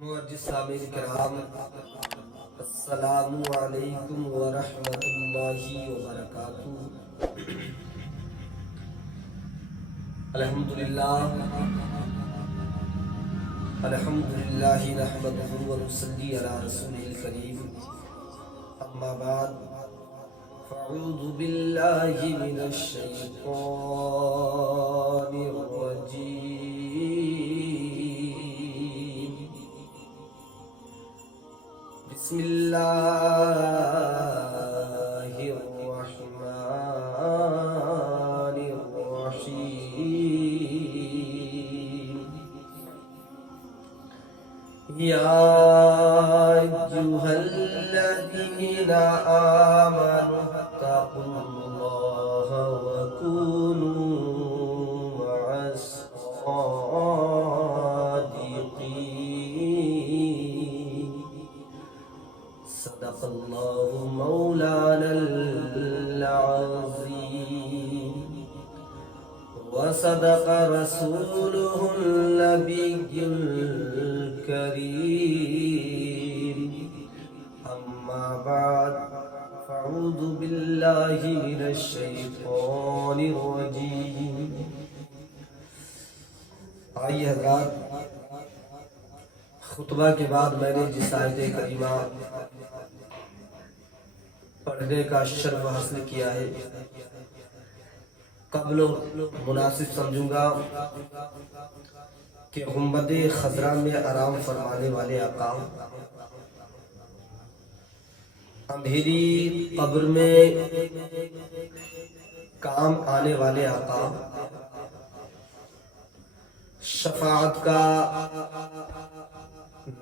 معزز سامعین کرام، السلام علیکم ورحمۃ اللہ وبرکاتہ۔ الحمدللہ نحمدہ ونصلی علی رسولہ الکریم، اما بعد فاعوذ باللہ من الشیطان الرجیم، بسم اللہ الرحمن الرحیم۔ یا ایھا الذین آمنوا اتقوا اللہ وکونوا مع الصادقین۔ صدق اللہ مولانا العظیم وصدق رسولہ النبی الکریم، اما بعد فاعوذ باللہ من الشیطان الرجیم۔ آئیے حضرات، خطبہ کے بعد میں نے جس آیت کریمہ پڑھنے کا شرف حاصل کیا ہے، قبل مناسب سمجھوں گا کہ گنبد خضرا میں آرام فرمانے والے آقا، اندھیری قبر میں کام آنے والے آقا، شفاعت کا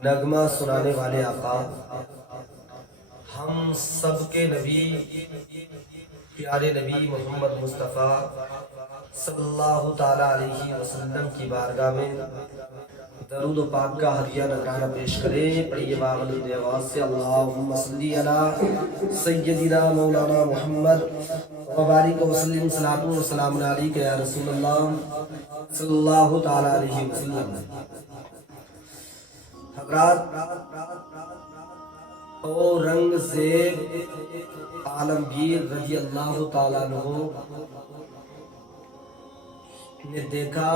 نغمہ سنانے والے آقا، ہم سب کے نبی پیارے نبی محمد مصطفیٰ صلی اللہ تعالیٰ علیہ وسلم کی بارگاہ میں درود و پاک کا ہدیہ نذرانہ پیش کریں۔ پڑھیے باولی آواز سے، اللہم صلی علی سیدنا مولانا محمد وبارک وسلم، صلاۃ و سلام علیک یا رسول اللہ صلی اللہ تعالیٰ علیہ وسلم۔ حضرات، اورنگزیب عالمگیر رضی اللہ تعالیٰ عنہ نے دیکھا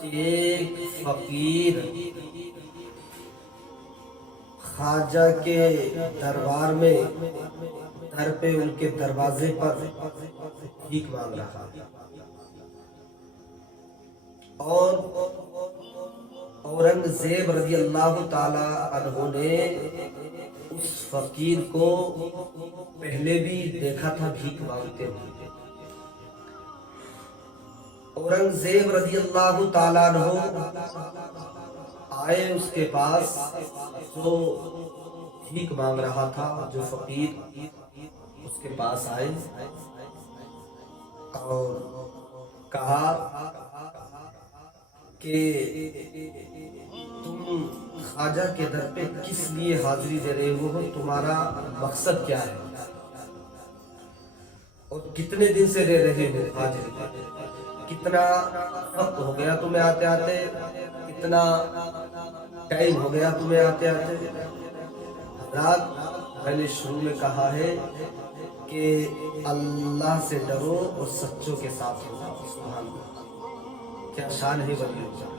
کہ ایک فقیر خواجہ کے دربار میں در پہ ان کے دروازے پر بھیک مانگ رہا، اور اورنگزیب رضی اللہ تعالیٰ عنہ نے اس فقیر کو پہلے بھی دیکھا تھا بھیک مانگتے ہوئے۔ اورنگزیب رضی اللہ تعالیٰ عنہ آئے اس کے پاس، جو بھیک مانگ رہا تھا، جو فقیر اس کے پاس آئے اور کہا کہ تم خواجہ کے در پہ کس لیے حاضری دے رہے ہو، تمہارا مقصد کیا ہے اور کتنے دن سے دے رہے ہو حاضری، کتنا وقت ہو گیا تمہیں آتے آتے، کتنا ٹائم ہو گیا تمہیں آتے آتے۔ حضرات، میں نے شروع میں کہا ہے کہ اللہ سے ڈرو اور سچوں کے ساتھ ہو۔ سبحان اللہ، کیا شان ہے ولی اللہ۔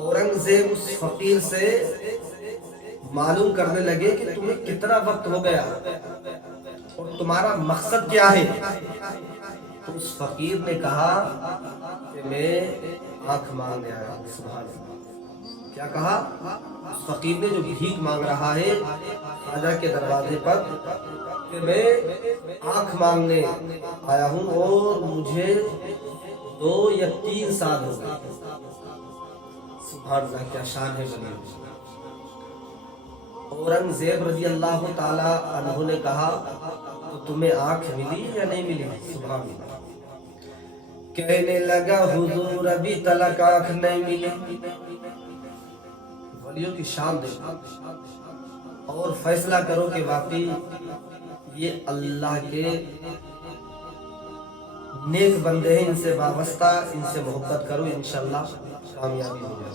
اورنگزیب اس فقیر سے معلوم کرنے لگے کہ تمہیں کتنا وقت ہو گیا اور تمہارا مقصد کیا ہے۔ تو اس فقیر نے کہا کہ میں آنکھ مانگنے آیا ہوں۔ سبحان اللہ، کیا کہا؟ اس فقیر نے جو بھیک مانگ رہا ہے خواجہ کے دروازے پر، کہ میں آنکھ مانگنے آیا ہوں اور مجھے 2 یا 3 سال ہو گئے۔ سبحان اللہ، کیا شان ہے بنی۔ اورنگزیب رضی اللہ تعالیٰ عنہ نے کہا تو تمہیں آنکھ ملی یا نہیں ملی؟ سبحان اللہ۔ کہنے لگا حضور ابھی تلک آنکھ نہیں ملی۔ ولیوں کی شان دیکھو اور فیصلہ کرو کہ واقعی یہ اللہ کے نیک بندے ہیں، ان سے وابستہ، ان سے محبت کرو، انشاءاللہ کامیابی ہو جائے۔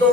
2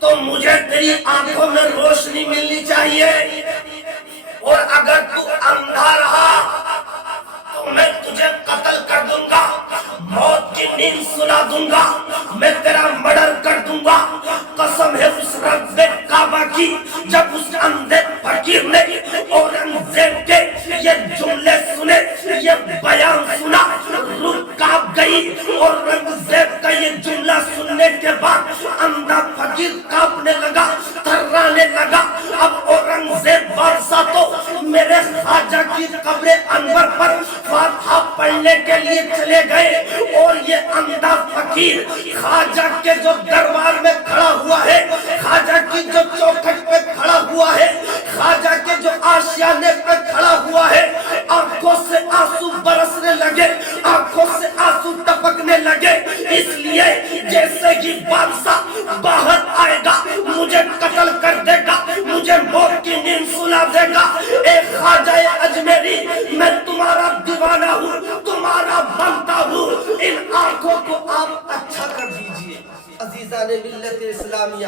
تو مجھے تیری آنکھوں میں روشنی ملنی چاہیے، اور اگر تو اندھا رہا تو میں تجھے قتل کر دوں گا، موت کی نیند سلا دوں گا، میں تیرا مرڈر کر دوں گا۔ قسم ہے اس رب کعبہ کی، جب اس اندھے فقیر نے اورنگزیب کے یہ جملے سنے، یہ بیان سنا، روح کانپ گئی۔ اورنگزیب کا یہ جملہ سننے کے بعد اندھا فقیر کانپنے لگا، تھرانے لگا۔ اب اورنگزیب بادشاہ تو میرے خواجہ کی قبر انور پر فاتحہ پڑھنے کے لیے چلے گئے، اور یہ اندھا فقیر خواجہ کے جو دربار میں کھڑا ہوا ہے، خواجہ کی جو چوکھٹ پہ کھڑا ہوا ہے، خواجہ کے جو آشیانے پہ کھڑا ہوا ہے، آنکھوں سے آنسو برسنے لگے، آنکھوں سے آنسو ٹپکنے لگے، اس لیے جیسے ہی بادشاہ باہر آئے گا مجھے قتل کر دے گا، مجھے موت کی نیند سلا دے گا۔ اے خواجہ اجمیری، میں تمہارا دیوانہ ہوں، تمہارا بنتا ہوں، ان آنکھوں کو آپ اچھا کر دیجئے۔ عزیزان ملت اسلامیہ،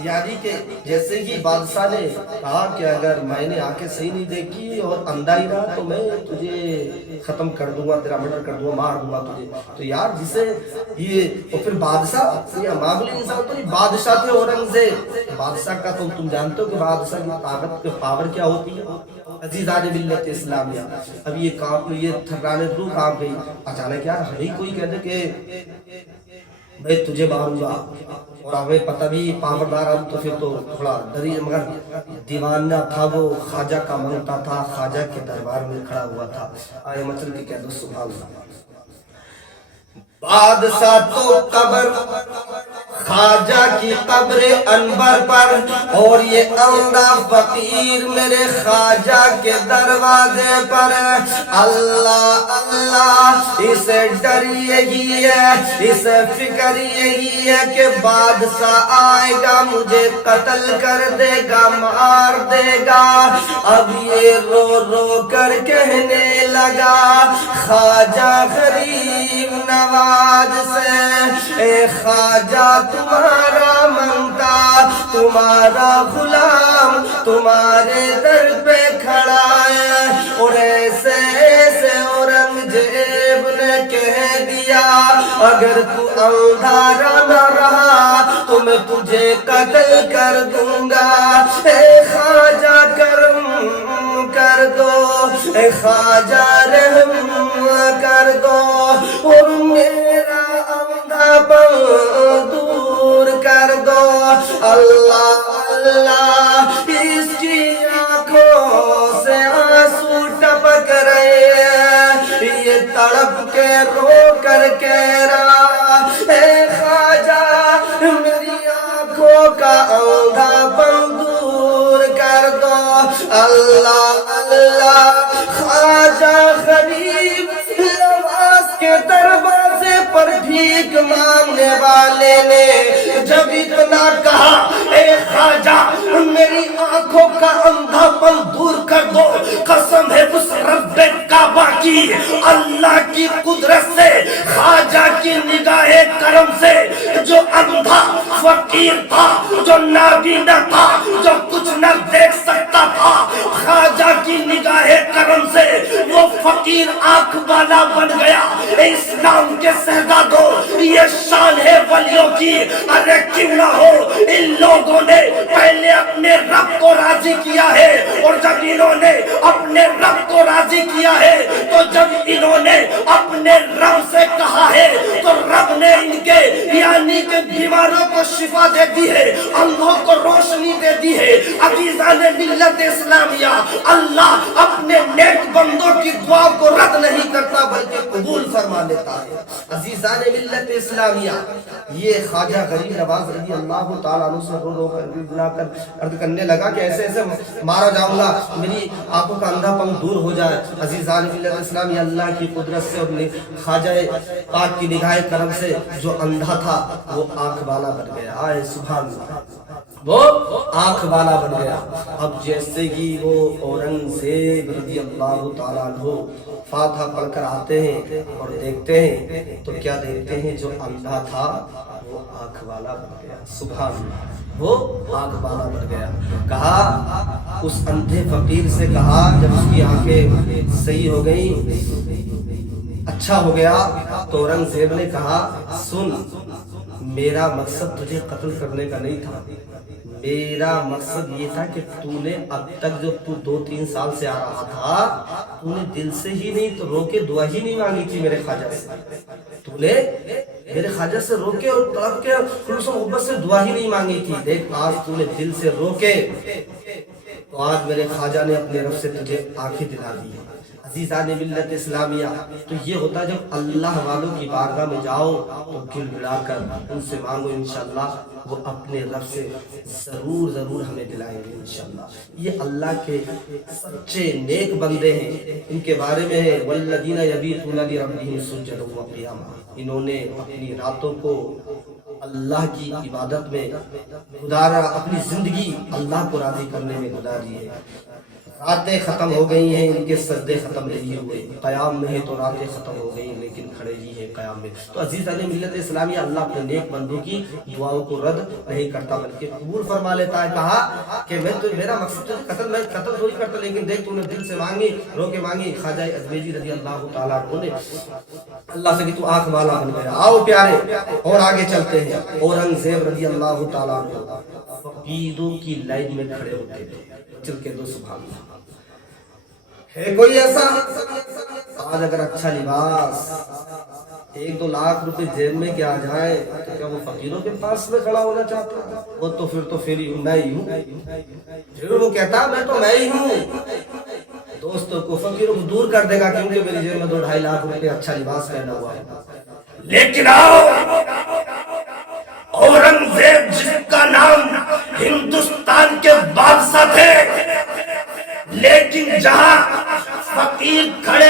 یعنی کہ جیسے ہی بادشاہ نے کہا کہ اگر میں نے آنکھیں صحیح نہیں دیکھی اور اندھا ہی رہا تو میں تجھے ختم کر دوں گا، تیرا مرڈر کر دوں گا، مار دوں گا تجھے۔ تو یار جسے یہ تو پھر بادشاہ یہ معمولی انسان تو نہیں، بادشاہ تھے اورنگزیب، بادشاہ کا تو تم جانتے ہو کہ بادشاہ کی طاقت پاور کیا ہوتی ہے۔ عزیزان ملت اسلامیہ، اب یہ تھرانے روح کانپ گئی۔ اچانک یار ہمیں کوئی کہتے کہ میں تجھے ماروں گا، اور ہمیں پتہ بھی پاوردار ہم تو پھر تو تھوڑا ڈری، مگر دیوانہ تھا وہ، خواجہ کا منگتا تھا، خواجہ کے دربار میں کھڑا ہوا تھا۔ آئے مطلب کہ کہہ دو سبحان اللہ۔ بادشاہ تو قبر خواجہ کی قبر انور پر، اور یہ اندھا فقیر میرے خواجہ کے دروازے پر۔ اللہ اللہ، اسے ڈر یہی ہے، اسے فکر یہی ہے کہ بادشاہ آئے گا مجھے قتل کر دے گا، مار دے گا۔ اب یہ رو رو کر کہنے لگا خواجہ غریب نواز سے، اے خواجہ تمہارا منگتا، تمہارا غلام تمہارے در پہ کھڑا ہے، اور ایسے ایسے اورنگزیب نے کہہ دیا اگر تو اندھا نہ رہا تو میں تجھے قتل کر دوں گا۔ اے خواجہ کرم کر دو، اے خواجہ رحم کر دو، اور میرا اندھا پن دور کر دو۔ اللہ اللہ، اس کی آنکھوں سے آنسو ٹپک رہے ہیں، یہ تڑپ کے رو کر کہہ رہا اے خواجہ میری آنکھوں کا اندھا پن دور کر دو۔ اللہ اللہ، خواجہ غریب نواز کے دروازے پر بھیک مانگنے والے نے جب اتنا کہا اے خواجہ میری آنکھوں کا اندھا پن دور کر دو، قسم ہے اس رب کعبہ کی، اللہ کی قدرت سے، خواجہ کی نگاہ کرم سے، جو اندھا فقیر تھا، جو نابینا تھا، جو کچھ نہ دیکھ سکتا تھا، خواجہ کی نگاہ کرم سے وہ فقیر آنکھ والا بن گیا۔ اسلام کے شہزادوں، یہ شان ہے ولیوں کی۔ ارے کیوں نہ ہو، ان لوگوں نے پہلے اپنے رب کو راضی کیا ہے، اور جب انہوں نے اپنے رب کو راضی کیا ہے تو جب انہوں نے اپنے رب سے کہا ہے تو رب نے ان کے یعنی کہ بیماروں کو شفا دے دی ہے، اندھوں کو روشنی دے دی ہے۔ عزیزان ملت اسلامیہ، اللہ اپنے نیک بندوں کی دعا کو رد نہیں کرتا بلکہ قبول فرما لیتا ہے۔ عزیزان ملت اسلامیہ، یہ خواجہ غریب نواز رضی اللہ تعالیٰ عنہ سے رو رو کر بلا کر عرض کرنے لگا کہ ایسے ایسے مارا جاؤں گا، میری آنکھوں کا اندھا پن دور ہو جائے۔ عزیزان ملت اسلامیہ، اللہ کی قدرت سے اور خواجہ پاک کی نگاہ کرم سے جو اندھا تھا وہ آنکھ والا بن گیا۔ آئے سبحان اللہ، وہ آنکھ والا بن گیا۔ اب جیسے ہی وہ اورنگزیب رضی اللہ تعالیٰ عنہ فاتحہ پڑھ کر آتے ہیں اور دیکھتے ہیں تو کیا دیکھتے ہیں، جو اندھا تھا وہ آنکھ والا بن گیا. سبحان اللہ, وہ آنکھ والا بن گیا. کہا اس اندھے فقیر سے, کہا جب اس کی آنکھیں صحیح ہو گئی, اچھا ہو گیا, تو اورنگزیب نے کہا سن, میرا مقصد تجھے قتل کرنے کا نہیں تھا, میرا مقصد یہ تھا کہ تو نے اب تک جو تو 2-3 سال سے آ رہا تھا, تو نے دل سے ہی نہیں تو رو کے دعا ہی نہیں مانگی تھی میرے خواجہ سے, تو نے میرے خواجہ سے رو کے اور طلب کے خلوص و محبت سے دعا ہی نہیں مانگی تھی. دیکھ آج تو نے دل سے رو کے, تو آج میرے خواجہ نے اپنے رب سے تجھے آنکھیں دلا دی. عزیزان ملت اسلامیہ, تو یہ ہوتا جب اللہ والوں کی بارگاہ میں جاؤ تو گل بلا کر ان سے مانگو, انشاءاللہ وہ اپنے رب سے ضرور ہمیں دلائیں گے انشاءاللہ. یہ اللہ کے سچے نیک بندے ہیں, ان کے بارے میں ہے والذین یبیتون لربہم سجدا وقیاما, انہوں نے اپنی راتوں کو اللہ کی عبادت میں گزارا, اپنی زندگی اللہ کو راضی کرنے میں گزاری ہے. راتیں ختم ہو گئی ہیں, ان کے سجدے ختم نہیں ہوئے, قیام میں ہے تو راتیں ختم ہو گئی لیکن کھڑے ہی ہیں قیام میں. تو عزیزان ملت اسلامیہ, اللہ اپنے نیک بندوں کی دعاؤں کو رد نہیں کرتا بلکہ قبول فرما لیتا ہے. کہا کہ میں تو میرا مقصد میں قتل تھوڑی کرتا, لیکن دیکھ تو نے دل سے مانگی, رو کے مانگی. خواجہ اجمیری رضی اللہ تعالیٰ عنہ نے اللہ سے کہ تو آنکھ والا بن گیا. آؤ پیارے اور آگے چلتے ہیں. اورنگزیب رضی اللہ تعالیٰ عنہ فقیروں کی لائن میں کھڑے ہوتے تھے. چل کے دو سبحان اللہ. ہے کوئی ایسا آج اگر اچھا لباس 1-2 لاکھ روپے جیب میں کیا آ جائے تو کیا وہ فقیروں کے پاس میں کھڑا ہونا چاہتا ہے؟ وہ تو پھر میں ہی ہوں. پھر وہ کہتا میں ہی ہوں. دوستوں کو فقیروں کو دور کر دے گا کیونکہ میری جیب میں 2-2.5 لاکھ روپے اچھا لباس پہنا ہوا ہے. لیکن اورنگزیب جس کا نام ہندوستان کے بادشاہ تھے, لیکن جہاں فقیر کھڑے